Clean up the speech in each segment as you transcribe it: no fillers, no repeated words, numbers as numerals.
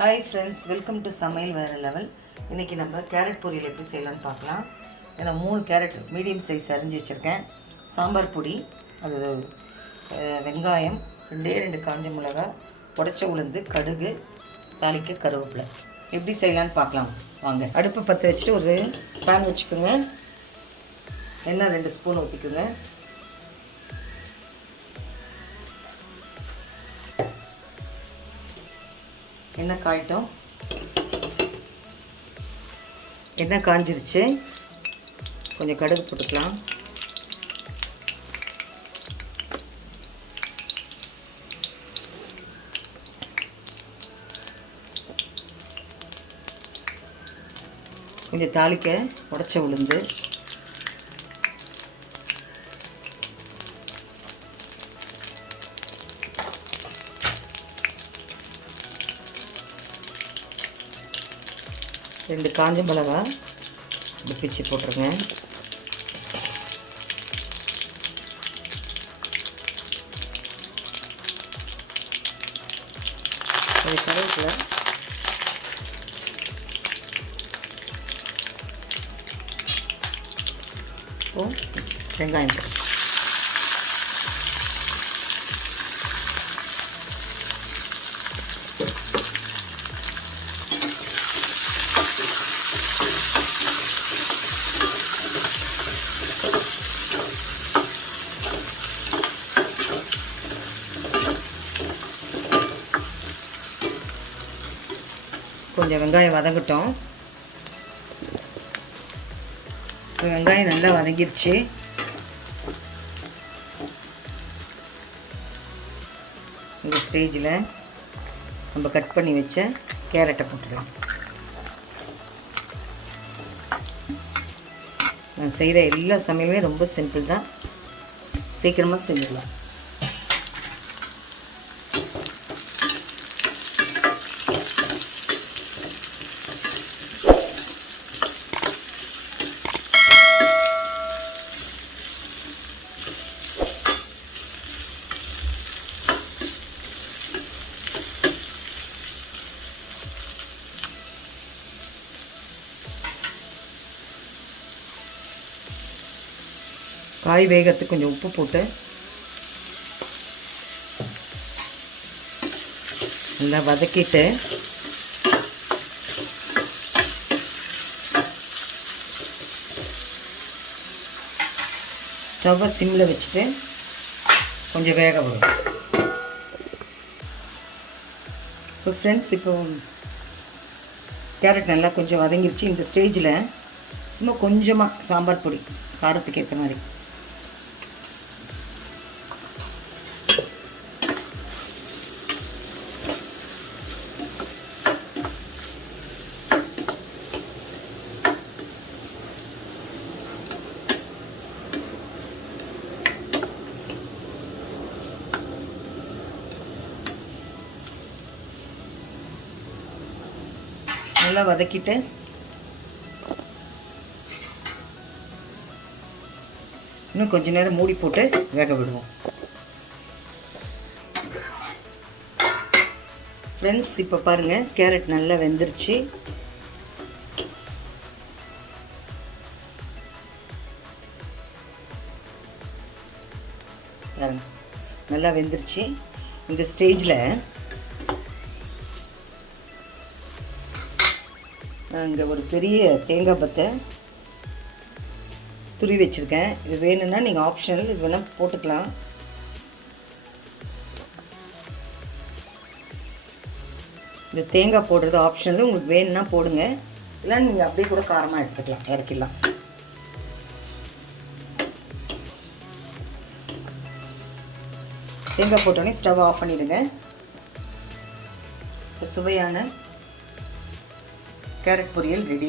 Hi friends, welcome to சமையல் வேறு level. இன்றைக்கி நம்ம கேரட் பொரியல் எப்படி செய்யலாம்னு பார்க்கலாம். நான் 3 கேரட் மீடியம் சைஸ் அரிஞ்சு வச்சுருக்கேன். சாம்பார் பொடி, அது வெங்காயம், 2 காஞ்ச மிளகா, உடச்ச உளுந்து, கடுகு, தாளிக்க கருவேப்பிலை. எப்படி செய்யலான்னு பார்க்கலாம் வாங்க. அடுப்பை பற்ற வச்சுட்டு ஒரு பேன் வச்சுக்கோங்க. எண்ணெய் 2 ஸ்பூன் ஊற்றிக்குங்க. எண்ணெய் காயிட்டோம். எண்ணெய் காஞ்சிருச்சு. கொஞ்சம் கடுகு போட்டுக்கலாம். கொஞ்சம் தாளிக்க உடச்ச உளுந்து, ரெண்டு காஞ்ச மிளகா பிச்சு போட்டுருங்க. அது கருவேப்பிலை, வெங்காயம் போட்டு கொஞ்சம் வெங்காயம் வதங்கட்டும். வெங்காயம் நல்லா வதங்கிருச்சு. இந்த ஸ்டேஜில் நம்ம கட் பண்ணி வச்ச கேரட்டை போட்டுடலாம். நான் செய்கிற எல்லா சமையலுமே ரொம்ப சிம்பிள் தான், சீக்கிரமாக செஞ்சிடலாம். காய் வேகத்துக்கு கொஞ்சம் உப்பு போட்டு நல்லா வதக்கிட்டு ஸ்டவ்வை சிம்மில் வச்சுட்டு கொஞ்சம் வேக வரும். ஸோ ஃப்ரெண்ட்ஸ், இப்போ கேரட் நல்லா கொஞ்சம் வதங்கிருச்சு. இந்த ஸ்டேஜில் சும்மா கொஞ்சமாக சாம்பார் பொடி, காரத்துக்கு ஏற்ற மாதிரி, நல்லா வதக்கிட்டு இன்னும் கொஞ்ச நேரம் மூடி போட்டு வேக விடுவோம். ஃப்ரெண்ட்ஸ், இப்போ பாருங்கள், கேரட் நல்லா வெந்துருச்சு. நல்லா வெந்துருச்சு. இந்த ஸ்டேஜில் நான் இங்கே ஒரு பெரிய தேங்காய் பத்தை துருவி வச்சுருக்கேன். இது வேணும்னா நீங்கள் ஆப்ஷனல், இது வேணால் போட்டுக்கலாம். இந்த தேங்காய் போடுறது ஆப்ஷனல், உங்களுக்கு வேணும்னா போடுங்க, இல்லை நீங்கள் அப்படியே கூட காரமாக எடுத்துக்கலாம், இறக்கிடலாம். தேங்காய் போட்டோடனே ஸ்டவ் ஆஃப் பண்ணிவிடுங்க. சுவையான கேரட் பொரியல் ரெடி.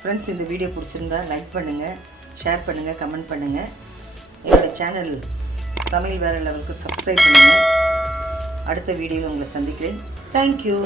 ஃப்ரெண்ட்ஸ், இந்த வீடியோ பிடிச்சிருந்தா லைக் பண்ணுங்கள், ஷேர் பண்ணுங்கள், கமெண்ட் பண்ணுங்கள். என்னோடய சேனல் சமையல் வேறு லெவலுக்கு சப்ஸ்கிரைப் பண்ணுங்கள். அடுத்த வீடியோவில் உங்களை சந்திக்கிறேன். தேங்க்யூ.